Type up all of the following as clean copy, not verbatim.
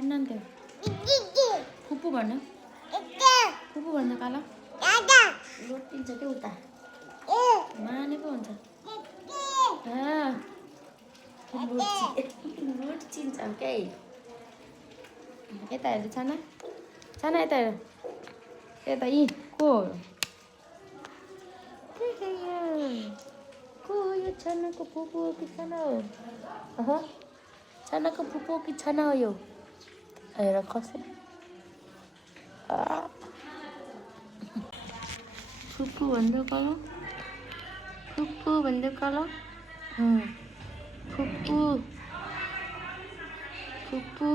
खान्नन्थ्यो फुपू भन्नु फुपू भन्नु काला लोटिन्छ क्या उता माने पो हुन्छ लोटिन्छ क्या यता हेर छाना छाना यता हेर यता यी को को यो छानाको फुपू हो कि छाना हो छानाको फुपू कि छाना हो यो हेर कसरी फुपू भन्दै कालो फुपू भन्दै कालो फुपू फुपू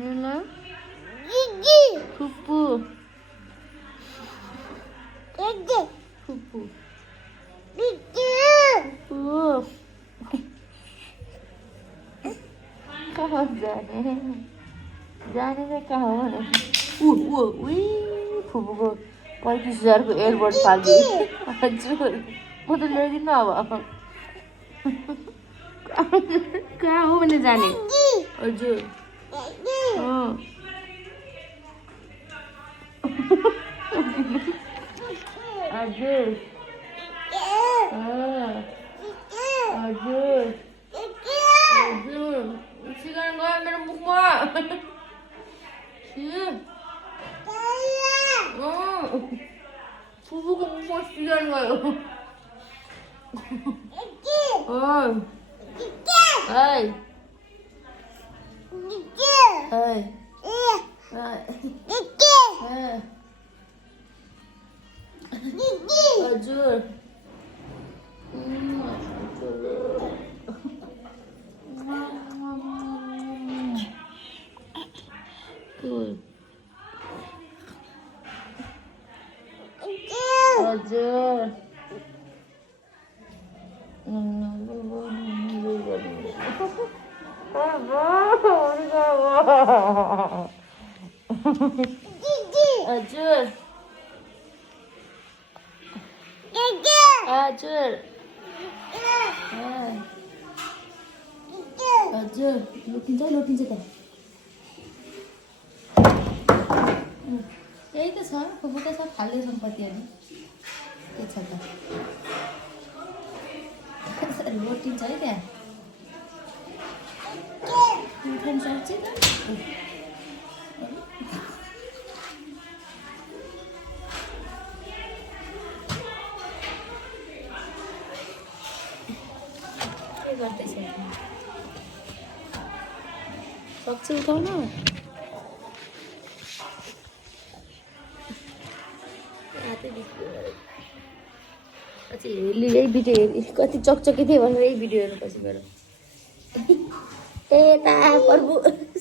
निला फुपू फुपू कहाँ जाने जाने चाहिँ कहाँ हो भने फुपूको 35,000 को एयरबड फाल्दिए हजुर म त ल्याइदिनु अब कहाँ हो भने जाने हजुर हजुर हजुर हजुर सिगार गयो मेरो मुखमा फुपूको मुखमा सिगार गयो हजुर हजुर हजुर हजुर हजुर लोटिन्छ त यही त छ फुपू त सब फाल्दै सम्पत्तिहरू के छ त लोटिन्छ है त्यहाँ खान सक्छ त के गर्दैछ सक्छ उठाउन यही भिडियो कति चकचकी थियो भनेर यही भिडियो हेर्नुपर्छ मेरो यता प्रभु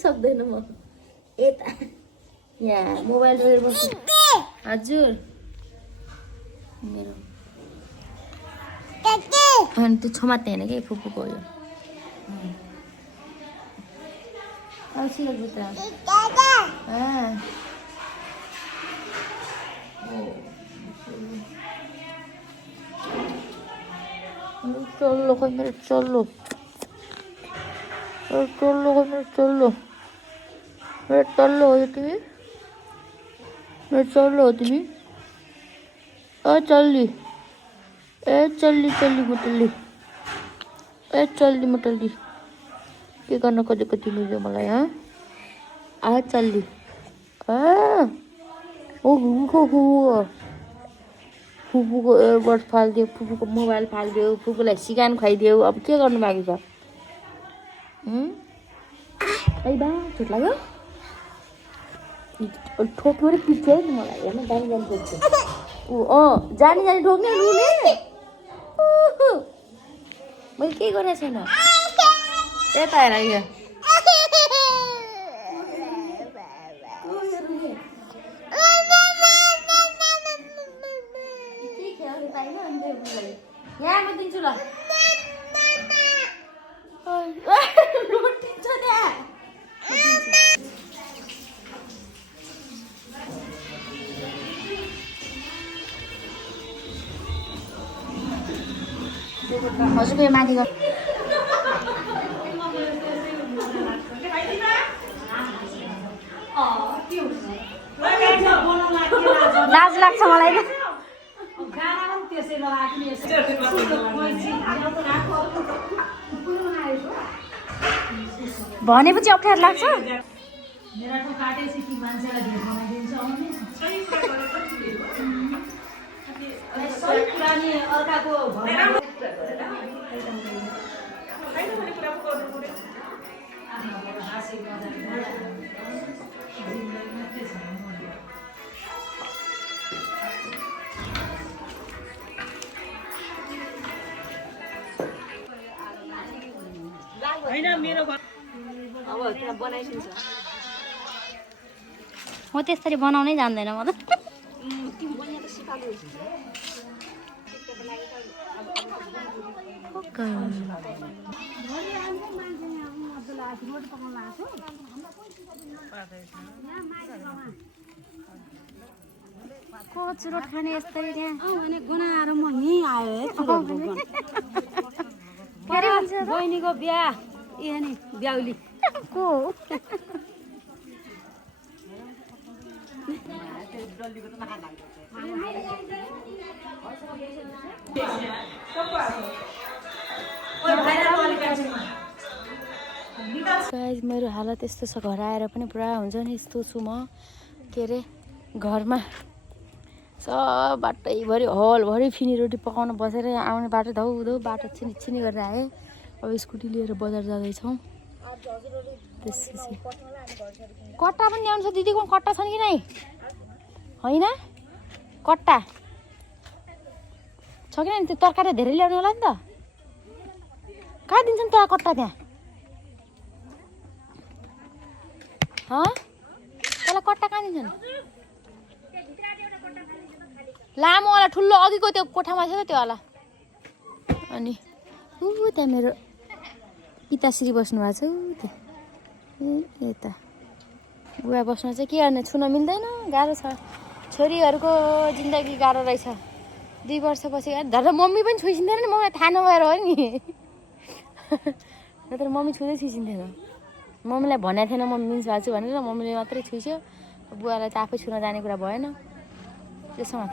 सक्दैन म यता यहाँ मोबाइल हेरेर बस्छु हजुर मेरो अनि त्यो छोमात्ने होइन कि फुपूको यो चल्लो खोइ मेरो चल्लो चल्लो खोइ मेरो चल्लो मेरो चल्लो हो यो तिमी मेरो चल्लो हो तिमी चल्ली चल्ली मोटल्ली चल्ली मोटल्ली के गर्न खोजेको तिमीले मलाई चल्ली फुपूको एयरबड फालिदियो फुपूको मोबाइल फालिदियो फुपूलाई सिगान खुवाइदियो अब के गर्नु बाँकी छ है बा चोट लाग्यो ठोक्यो र पिट्यो नि मलाई हेर्न जानी ठोक्छ जानी ठोक्ने रुने मैले केही गरेको छैन यता हेर यो यहाँ म दिन्छु ल लोटिन्छ त्यहाँ हजुरको यो माथि गर् लाज लाग्छ मलाई त भनेपछि अप्ठ्यारो लाग्छ म त्यसरी बनाउनै जान्दैन म त को चुरोट खाने यस्तरी त्यहाँ भने गनाएर म नि आयो है बहिनीको बिहा यहाँ नि ब्याउली को गाइस मेरो हालत यस्तो छ घर आएर पनि पुरा हुन्छ नि यस्तो छु म के अरे घरमा सब बाटैभरि हलभरि फिनी रोटी पकाउन बसेर यहाँ आउने बाटो धौधौ बाटो छिनी गरेर आएँ अब स्कुटी लिएर बजार जाँदैछौँ त्यसपछि कट्टा पनि ल्याउनु छ दिदीको कट्टा छन् कि नै होइन कट्टा छ कि नै त्यो तरकारी धेरै ल्याउनु होला नि त कहाँ दिन्छन् त कट्टा त्यहाँ त्यसलाई कट्टा कहाँ दिन्छन् लामो वाला ठुलो अघिको त्यो कोठामा छ त त्यो वाला अनि त्यहाँ मेरो पिताश्री बस्नु भएको छ त्यो यता बुवा बस्नु चाहिँ के गर्ने छुन मिल्दैन गाह्रो छ छोरीहरूको जिन्दगी गाह्रो रहेछ 2 वर्षपछि धर मम्मी पनि छुइसिन्थेन नि मलाई थाहा नभएर हो नि तर मम्मी छुँदै छुइसिन्थेन मम्मीलाई भनेको थिएन म मिन्स भएको छु भनेर मम्मीले मात्रै छुइस्यो बुवालाई त आफै छुन जाने कुरा भएन त्यसमा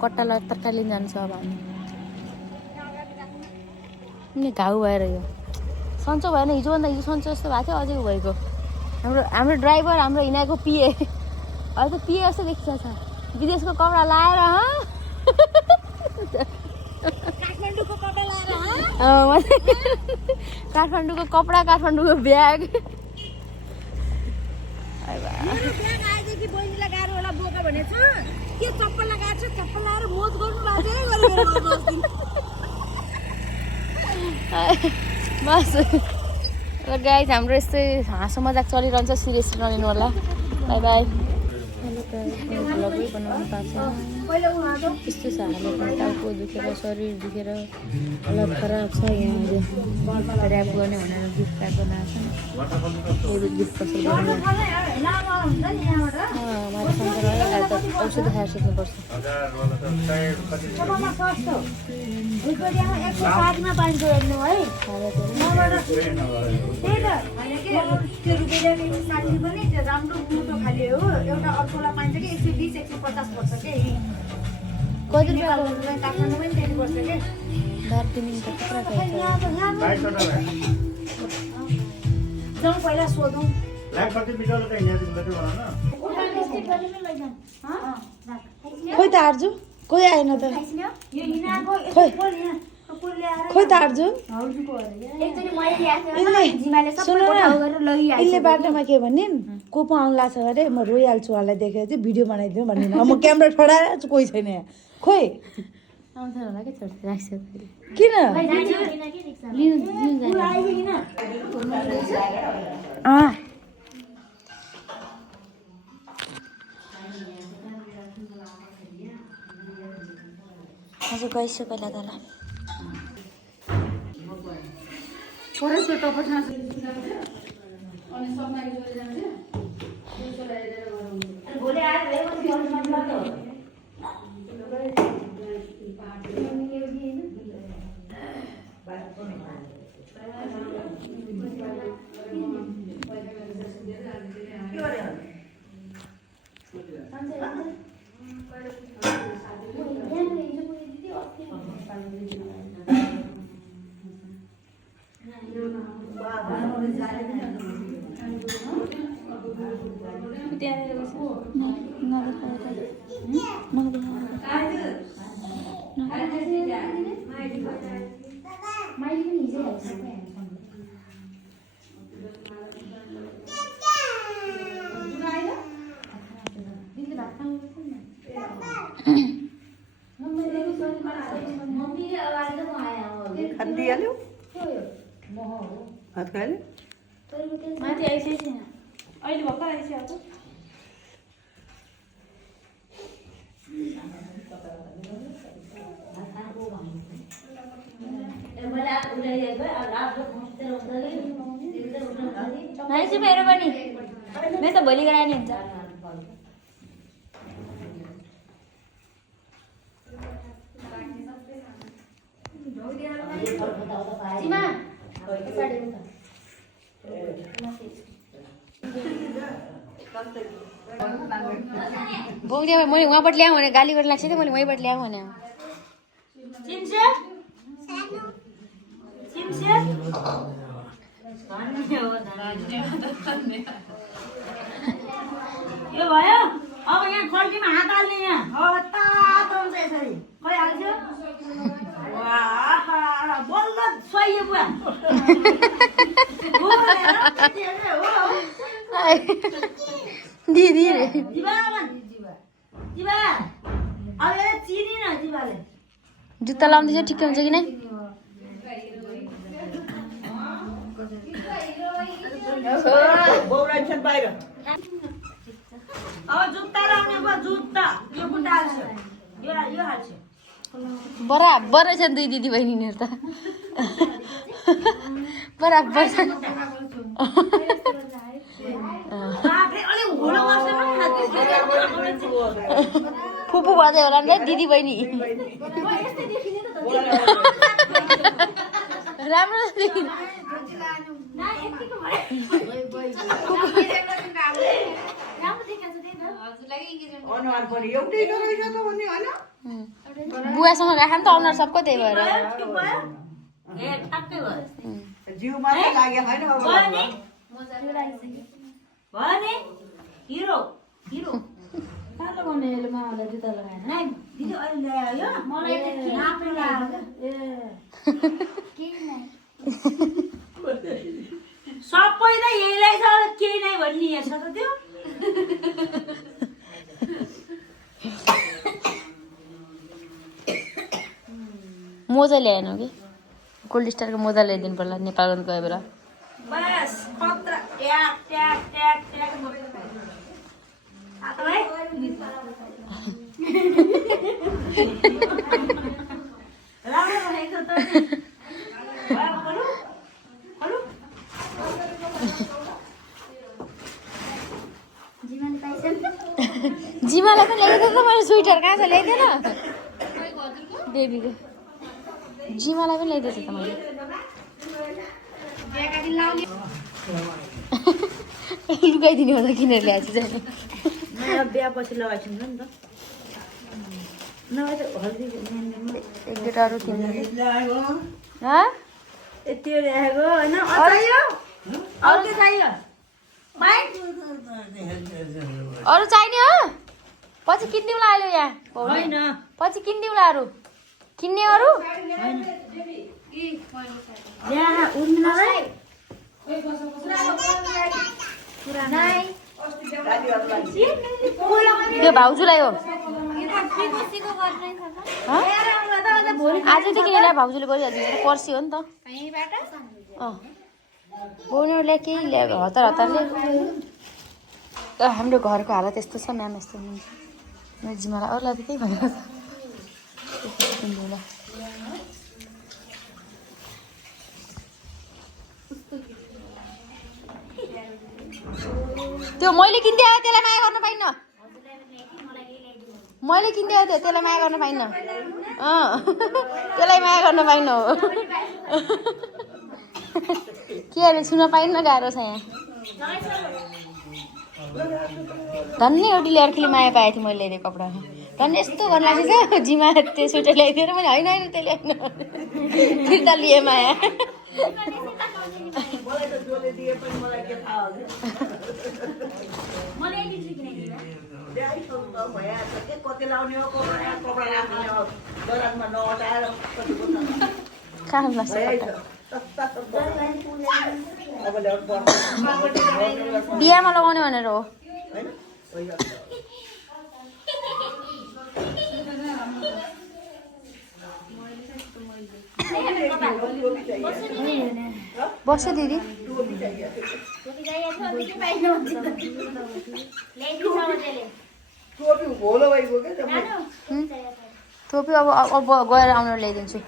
कट्टा तरकारी लिन जान्छ अब हामी घाउ भएर यो सन्चो भएन हिजोभन्दा हिजो सन्चो जस्तो भएको थियो अझै भएको हाम्रो ड्राइभर हाम्रो हिँडाएको पिए अहिले त पिए जस्तो देखिन्छ छ विदेशको कपडा लाएर काठमाडौँको कपडा लाएर काठमाडौँको कपडा काठमाडौँको ब्याग आएदेखि बहिनीलाई गाह्रो होला बोका भनेको छ के चप्पल लगाएको छ चप्पल लगाएर मोज गर्नु बस र गाइस हाम्रो यस्तै हाँसो मजाक चलिरहन्छ सिरियस नलिनु होला बाई बाई भ्लगै बनाउनु पाएको यस्तो छ हाम्रो टाउको दुखेर शरीर दुखेर हालत खराब छ यहाँ ऱ्याप गर्ने भनेर गिफ्ट कार्ड बनाएको छ गिफ्ट कसरी औषध खाएर सुत्नुपर्छ पहिला सोधौँ खोइ त आर्जु कोही आएन त खोइ त आर्जु यसले बाटोमा के भनिन् को पो आउनु लाग्छ अरे म रोइहाल्छु उहाँलाई देखेर चाहिँ भिडियो बनाइदिउँ भन्ने म क्यामेरा ठडाएर चाहिँ कोही छैन यहाँ खोइ किन हजुर गइसक्यो पहिला त ल दिइहाल्यो भात खाइहाल्यो माथि आइसकेको छैन अहिले भर्खर आइसकेको मान्छे मेरो पनि मेरो त भोलि गएर नि हुन्छ बोक्दिया मैले वहाँबाट ल्याऊँ भने गाली गर्न लाग्छ मैले वहीँबाट ल्याऊँ भने यो भयो अब यहाँ खल्टीमा हात हाल्ने यहाँ यसरी खै हाल्छ बल्ल सही बुवा दिदी रे जुत्ता लाउँदैछ ठिक हुन्छ कि नै बाहिर अब जुत्ता लाउने भयो जुत्ता यो बुट्टा हाल्छ यो हाल्छ बराबर छ दुई दिदी बहिनीहरू त बराबर छ फुपू भन्दै होला नि दिदी बहिनी राम्रो अनुहार पनि एउटै रहेछ त भन्ने होइन बुवासँग राख नि त अनुहार सबको त्यही भएर जिउ मात्रै लाग्यो होइन हिरो हिरो कहाँ लगाउने मामालाई जुत्ता लगाएन दिदी अहिले ल्यायो मलाई सबै त यहीलाई छ केही नै भन्ने हेर्छ त त्यो मोजा ल्याएन कि गोल्ड स्टारको मोजा ल्याइदिनु पर्ला नेपाल गयो बेला बस खतरा ट्याक ट्याक ट्याक ट्याक हात भाइ राम्रो भएको त जिमालाई पनि ल्याइदिएको त मैले स्वेटर कहाँ छ ल्याइदिएन बेबीको जिमालाई पनि ल्याइदिएको त मैले लुगाइदिने हो त किनेर ल्याएको छु नयाँ बिहा पछि लगाइदिन्छ नि त नभए त हल्दी एक दुईवटा अरू किन्नु यति ल्याएको होइन चाहियो अरू के चाहियो अरू चाहिने हो पछि किनिदिउँला अहिले यहाँ होइन पछि किनिदिउँला अरू किन्ने अरू त्यो भाउजूलाई हो आजदेखि यसलाई भाउजूले गरिहाल्छ पर्सि हो नि त बहिनीहरूलाई केही ल्याएको हतार हतारले हाम्रो घरको हालत यस्तो छ म्याम यस्तो मेरो जिम्मालाई अरूलाई त केही भएन त्यो मैले किन्दै आयो त्यसलाई माया गर्न पाइन्न मैले किन्दै आयो त्यसलाई माया गर्न पाइन्न त्यसलाई माया गर्न पाइन्न हो के अरे छुन पाइन्न गाह्रो छ यहाँ धन्य एउटी लड्कीले माया पाएको थिएँ मैले ल्याइदिएको कपडा धन्य यस्तो गर्न लाग्छ जिमा त्यो स्वेटर ल्याइदिएर मैले होइन होइन त्यसले होइन फिर्ता लिएँ माया मलाई त जसले दिए पनि मलाई के थाहा हुन्छ ल्याइसक्नु त भइहाल्छ के कति लाउने हो कपडा राख्ने हो दराजमा नअटाएर कति बोल्न खानु लाग्छ भइहाल्छ सस्ता सस्ता अब ल्याउनु पर्छ बिहामा लगाउने भनेर हो होइन भइहाल्छ बस्यो दिदी टोपी भोलो भइगयो क्या टोपी अब गएर आउनु ल्याइदिन्छु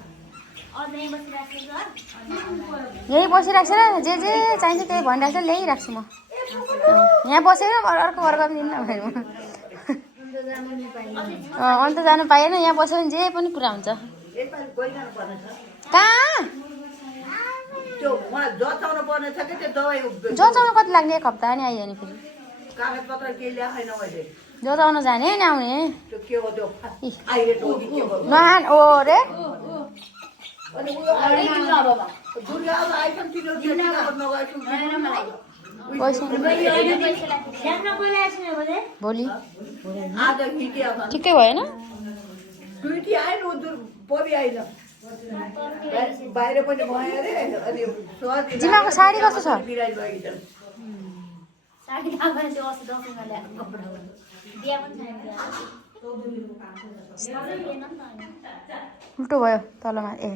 यहीँ बसिरहेको छ र जे जे चाहिन्छ त्यही भनिरहेको छ ल्याइरहेको छु म यहाँ बसेर अर्को वर्ग पनि दिन्न भने म अन्त जानु पाएन यहाँ बस्यो भने जे पनि पुरा हुन्छ यसपालि गइरहनु पर्ने छ कहाँ त्यो उहाँ जचाउनु पर्ने छ कि त्यो दबाई जचाउन कति लाग्ने एक हप्ता नि आइयो नि फेरि कागज पत्र केही ल्याएको छैन मैले जचाउन जाने नि आउने त्यो के हो त्यो आइरे टोकी के हो नहान ओ रे अनि दुर्गा अब आइफोन तिनीहरू नगएछु भोलि आज हिँडे अब ठिकै भएन दुईटी आएन परि आइन बाहिर पनि भयो अरे अनि जिमाको साडी कस्तो छ बिरामी लगेछन् उल्टो भयो तलमा ए